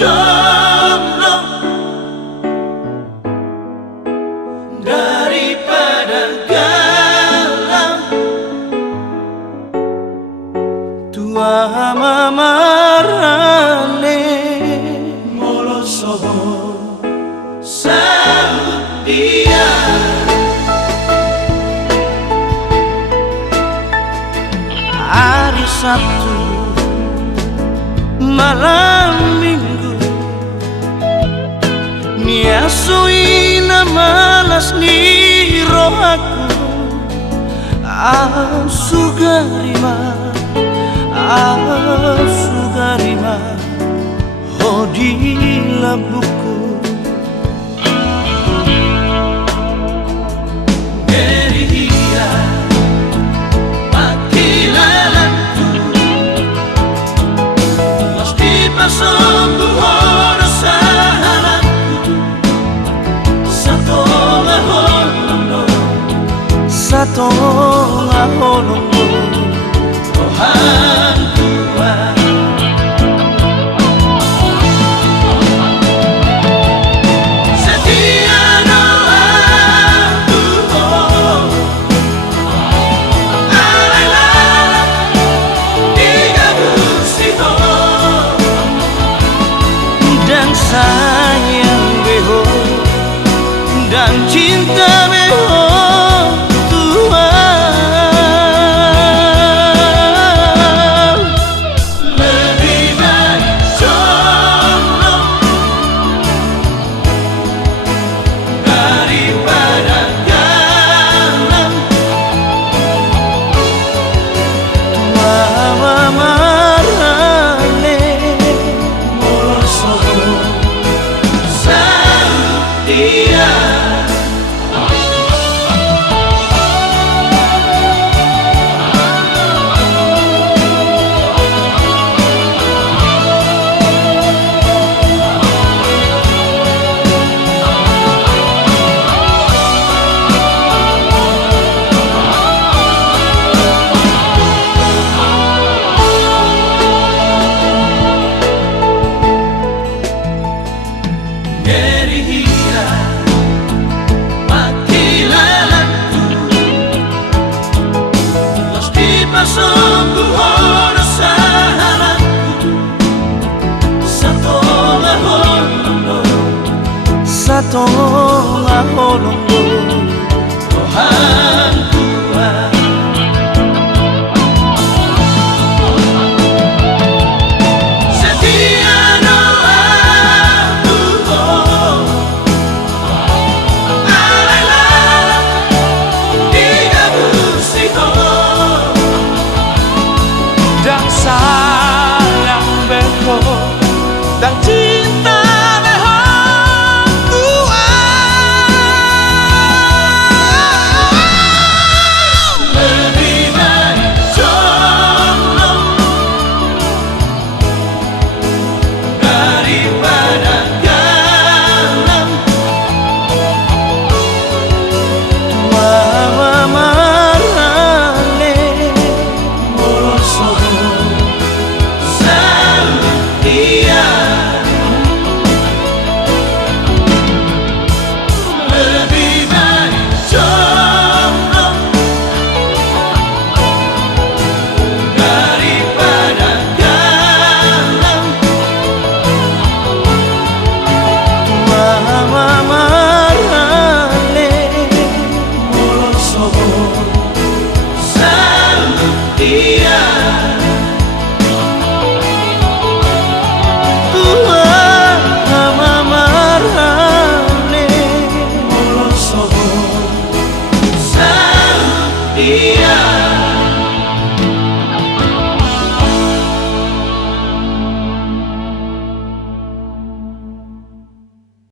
jomblo daripada galau. Tua mamarane moloso sahut dia. Hari Sabtu malam Minggu niasuina malas ni rohaku Sugarima hodila buku Gerihia makilalanku Los dipasongku horo sahalatku Satonga holongo Tuhan tua setia doaku alai-alai tiga musiko dan sayang beho dan cinta beho. Sungguh horo sahalatku Satonga holongo Tuhan tua setia doaku alai-alai tiga musiko dan sayang beho dan cinta beho tua. Lebih baik jomblo daripada galau. Tua mamarane moloso dia. Lebih baik jomblo daripada galau. Tua mamarane moloso sahut dia. Yeah.